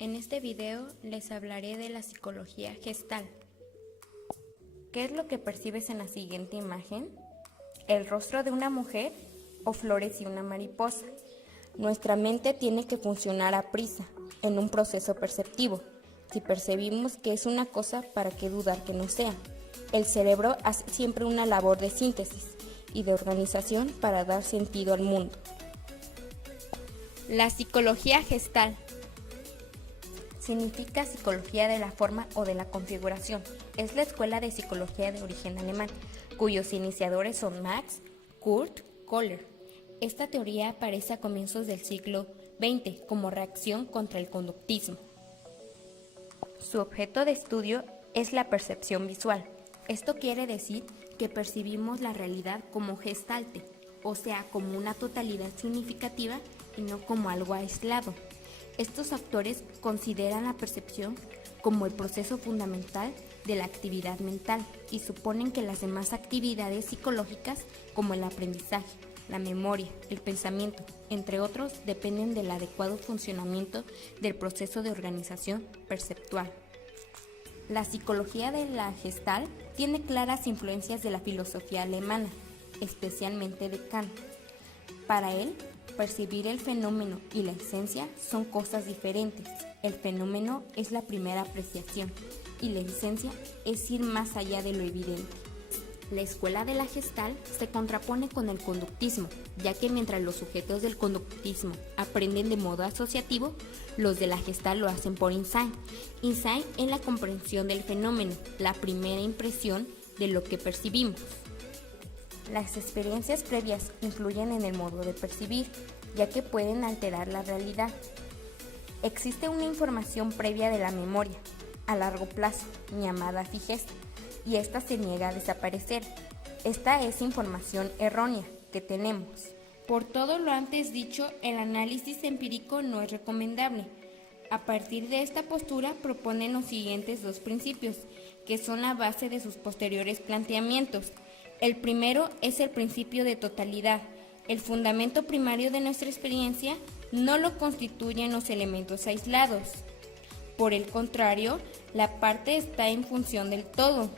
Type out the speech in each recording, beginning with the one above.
En este video les hablaré de la psicología gestal. ¿Qué es lo que percibes en la siguiente imagen? ¿El rostro de una mujer o flores y una mariposa? Nuestra mente tiene que funcionar a prisa, en un proceso perceptivo. Si percibimos que es una cosa, ¿para qué dudar que no sea? El cerebro hace siempre una labor de síntesis y de organización para dar sentido al mundo. La psicología gestal significa psicología de la forma o de la configuración. Es la escuela de psicología de origen alemán, cuyos iniciadores son Max, Kurt Kohler. Esta teoría aparece a comienzos del siglo XX como reacción contra el conductismo. Su objeto de estudio es la percepción visual. Esto quiere decir que percibimos la realidad como gestalte, o sea, como una totalidad significativa y no como algo aislado. Estos autores consideran la percepción como el proceso fundamental de la actividad mental y suponen que las demás actividades psicológicas, como el aprendizaje, la memoria, el pensamiento, entre otros, dependen del adecuado funcionamiento del proceso de organización perceptual. La psicología de la Gestalt tiene claras influencias de la filosofía alemana, especialmente de Kant. Para él, percibir el fenómeno y la esencia son cosas diferentes. El fenómeno es la primera apreciación y la esencia es ir más allá de lo evidente. La escuela de la Gestalt se contrapone con el conductismo, ya que mientras los sujetos del conductismo aprenden de modo asociativo, los de la Gestalt lo hacen por insight. Insight es la comprensión del fenómeno, la primera impresión de lo que percibimos. Las experiencias previas influyen en el modo de percibir, ya que pueden alterar la realidad. Existe una información previa de la memoria, a largo plazo, llamada fijeza, y esta se niega a desaparecer. Esta es información errónea que tenemos. Por todo lo antes dicho, el análisis empírico no es recomendable. A partir de esta postura proponen los siguientes dos principios, que son la base de sus posteriores planteamientos. El primero es el principio de totalidad. El fundamento primario de nuestra experiencia no lo constituyen los elementos aislados. Por el contrario, la parte está en función del todo.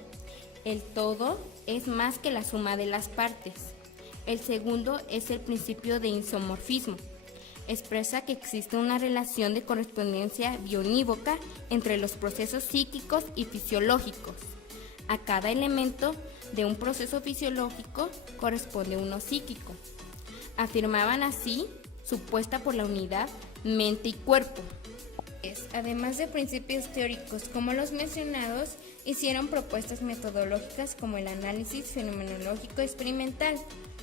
El todo es más que la suma de las partes. El segundo es el principio de isomorfismo. Expresa que existe una relación de correspondencia bionívoca entre los procesos psíquicos y fisiológicos. A cada elemento de un proceso fisiológico corresponde uno psíquico. Afirmaban así su puesta por la unidad mente y cuerpo. Además de principios teóricos como los mencionados, hicieron propuestas metodológicas como el análisis fenomenológico experimental.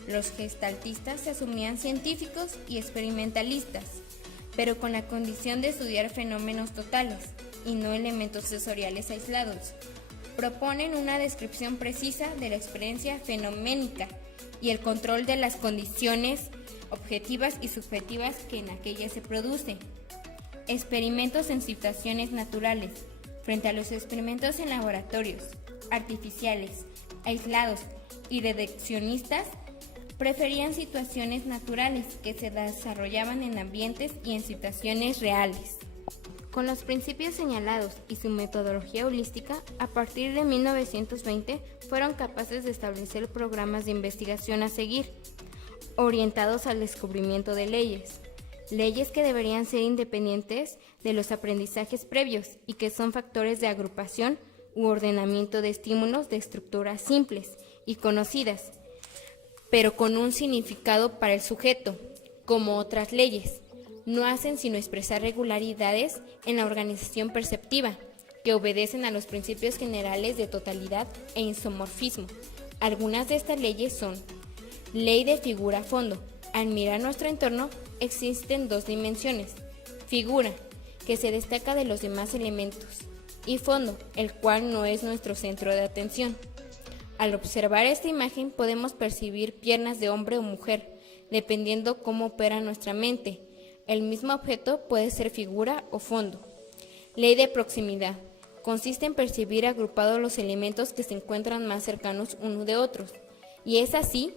Los gestaltistas se asumían científicos y experimentalistas, pero con la condición de estudiar fenómenos totales y no elementos sensoriales aislados. Proponen una descripción precisa de la experiencia fenoménica y el control de las condiciones objetivas y subjetivas que en aquellas se producen. Experimentos en situaciones naturales, frente a los experimentos en laboratorios, artificiales, aislados y reduccionistas, preferían situaciones naturales que se desarrollaban en ambientes y en situaciones reales. Con los principios señalados y su metodología holística, a partir de 1920 fueron capaces de establecer programas de investigación a seguir, orientados al descubrimiento de leyes que deberían ser independientes de los aprendizajes previos y que son factores de agrupación u ordenamiento de estímulos de estructuras simples y conocidas, pero con un significado para el sujeto, como otras leyes. No hacen sino expresar regularidades en la organización perceptiva, que obedecen a los principios generales de totalidad e isomorfismo. Algunas de estas leyes son: ley de figura-fondo. Al mirar nuestro entorno, existen dos dimensiones: figura, que se destaca de los demás elementos, y fondo, el cual no es nuestro centro de atención. Al observar esta imagen podemos percibir piernas de hombre o mujer, dependiendo cómo opera nuestra mente. El mismo objeto puede ser figura o fondo. Ley de proximidad. Consiste en percibir agrupados los elementos que se encuentran más cercanos unos de otros. Y es así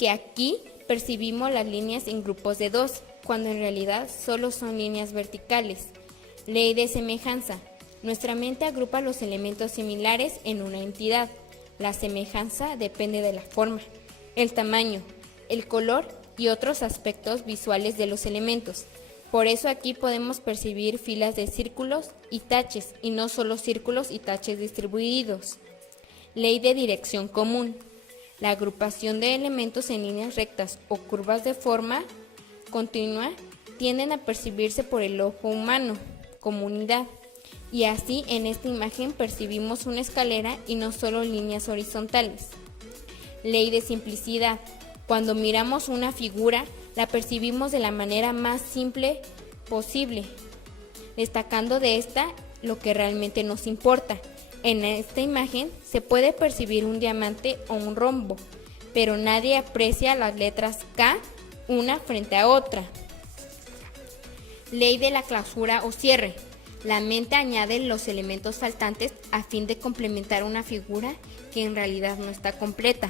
que aquí percibimos las líneas en grupos de dos, cuando en realidad solo son líneas verticales. Ley de semejanza. Nuestra mente agrupa los elementos similares en una entidad. La semejanza depende de la forma, el tamaño, el color y otros aspectos visuales de los elementos. Por eso aquí podemos percibir filas de círculos y taches, y no solo círculos y taches distribuidos. Ley de dirección común. La agrupación de elementos en líneas rectas o curvas de forma continua tienden a percibirse por el ojo humano como unidad. Y así en esta imagen percibimos una escalera y no solo líneas horizontales. Ley de simplicidad. Cuando miramos una figura, la percibimos de la manera más simple posible, destacando de esta lo que realmente nos importa. En esta imagen se puede percibir un diamante o un rombo, pero nadie aprecia las letras K una frente a otra. Ley de la clausura o cierre. La mente añade los elementos faltantes a fin de complementar una figura que en realidad no está completa.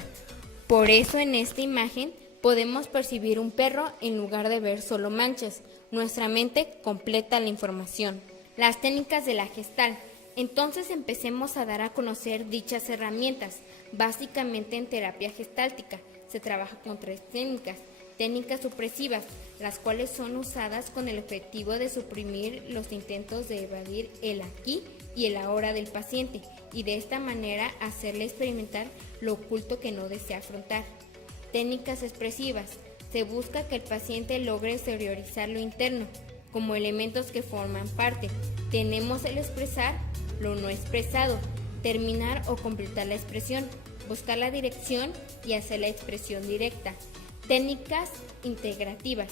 Por eso en esta imagen podemos percibir un perro en lugar de ver solo manchas. Nuestra mente completa la información. Las técnicas de la Gestalt. Entonces empecemos a dar a conocer dichas herramientas. Básicamente en terapia gestáltica se trabaja con 3 técnicas. Técnicas supresivas, las cuales son usadas con el objetivo de suprimir los intentos de evadir el aquí y el ahora del paciente y de esta manera hacerle experimentar lo oculto que no desea afrontar. Técnicas expresivas, se busca que el paciente logre exteriorizar lo interno, como elementos que forman parte. Tenemos el expresar, lo no expresado, terminar o completar la expresión, buscar la dirección y hacer la expresión directa. Técnicas integrativas.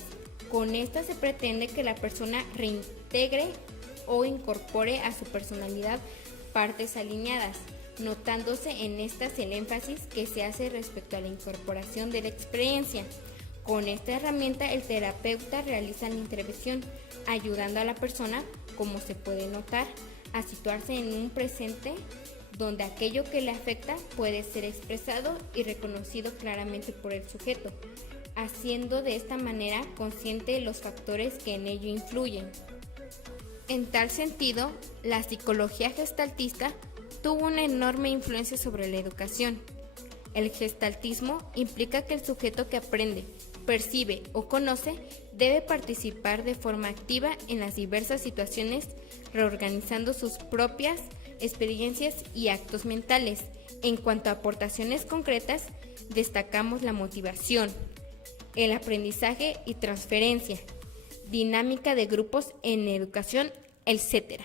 Con estas se pretende que la persona reintegre o incorpore a su personalidad partes alineadas, notándose en estas el énfasis que se hace respecto a la incorporación de la experiencia. Con esta herramienta el terapeuta realiza la intervención, ayudando a la persona, como se puede notar, a situarse en un presente donde aquello que le afecta puede ser expresado y reconocido claramente por el sujeto, haciendo de esta manera consciente de los factores que en ello influyen. En tal sentido, la psicología gestaltista tuvo una enorme influencia sobre la educación. El gestaltismo implica que el sujeto que aprende, percibe o conoce debe participar de forma activa en las diversas situaciones, reorganizando sus propias experiencias y actos mentales. En cuanto a aportaciones concretas, destacamos la motivación, el aprendizaje y transferencia, dinámica de grupos en educación, etc.